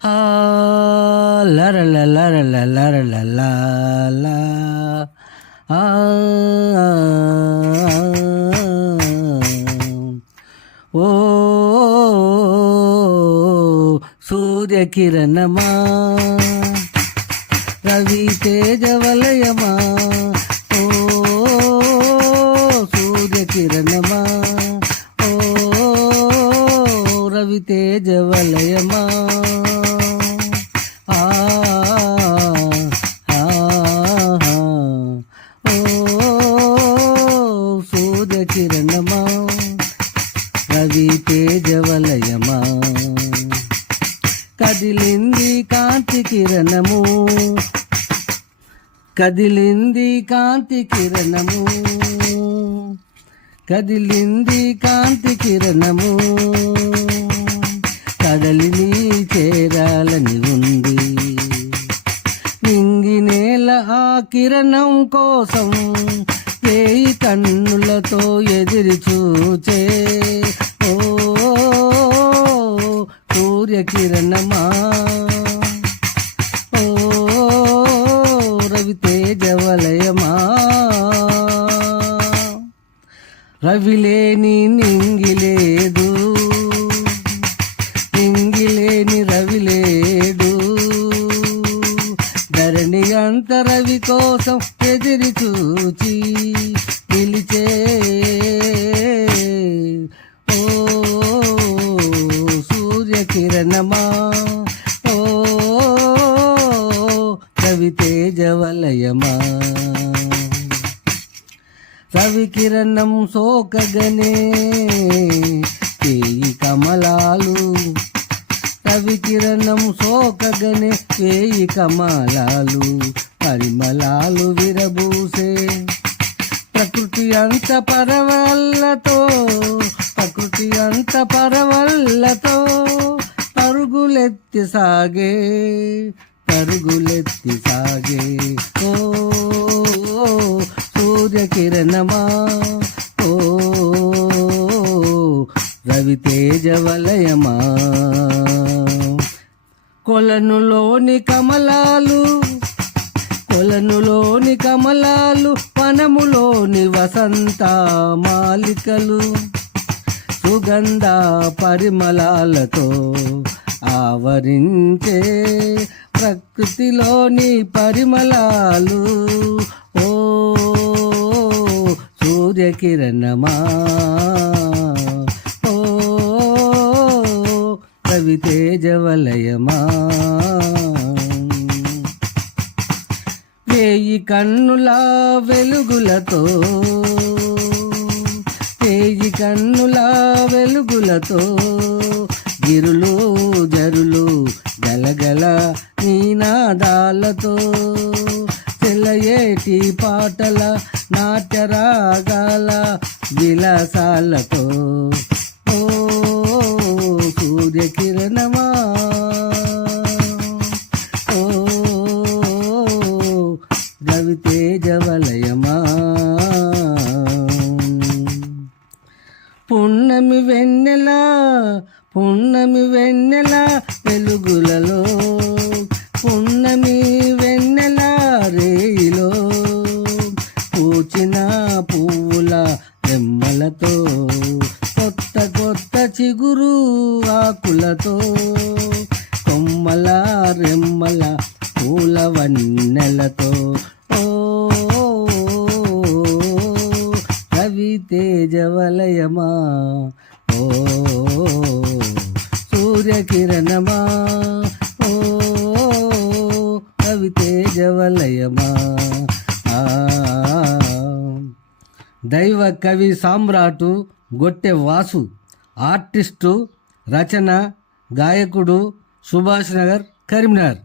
ఆ లరల లరల లరల లా ఆ ఓ సూర్యకిరణమా రవి తేజవలయమా ఓ సూర్యకిరణమా ఓ రవి తేజవలయమా ఆ ఓ సూర్యకిరణమా రవి తేజవలయమా కదిలింది కాంతి కిరణము కదిలింది కాంతి కిరణము కదిలింది కాంతి కిరణము కదలిని చేరాలని ఉంది నింగినేల ఆ కిరణం కోసం వేయి కన్నులతో ఎదిరి చూచే ఓ సూర్యకిరణమా ఓ రవి తేజవలయమా రవిలేని నింగిలేదు నింగిలేని రవిలేడు ధరణి అంత రవి కోసం ఎదిరి చూచి పిలిచే ఓ సూర్యకిరణమా ఓ రవి తేజవలయమా రవికిరణం సోకగనే వేయి కమలాలు రవికిరణం సోకగనే వేయి కమలాలు పరిమళాలు విరబూసే ప్రకృతి అంత పరవళ్ళతో ప్రకృతి అంత పరవళ్ళతో పరుగులెత్తి సాగే పరుగులెత్తి సాగే ఓ సూర్యకిరణమా ఓ రవి తేజవలయమా కొలనులోని కమలాలు కొలనులోని కమలాలు వనములోని వసంత మాలికలు సుగంధ పరిమళాలతో ఆవరించే ప్రకృతిలోని పరిమళాలు ఓ సూర్యకిరణమా ఓ రవి తేజవలయమా వేయి కన్నుల వెలుగులతో వేయి కన్నుల వెలుగులతో గిరులు జరులు గలగల నీనాదాలతో చెలయేటి పాటల నాట్యరాగాల విలాసాలతో ఓ సూర్యకిరణమా ఓ రవి తేజవలయమా పున్నమి వెన్నెల పున్నమి వెన్నెల వెలుగులలో పున్నమి వెన్నెల రేయిలో పూచిన పువ్వుల రెమ్మలతో కొత్త కొత్త చిగురు ఆకులతో కొమ్మల రెమ్మల పూల వన్నెలతో ఓ రవి తేజవలయమా ఓ సూర్యకిరణమా ఓ రవి తేజవలయమా దైవ కవి సామ్రాటు గొట్టె వాసు ఆర్టిస్టు రచన గాయకుడు సుభాష్ నగర్ కరీంనగర్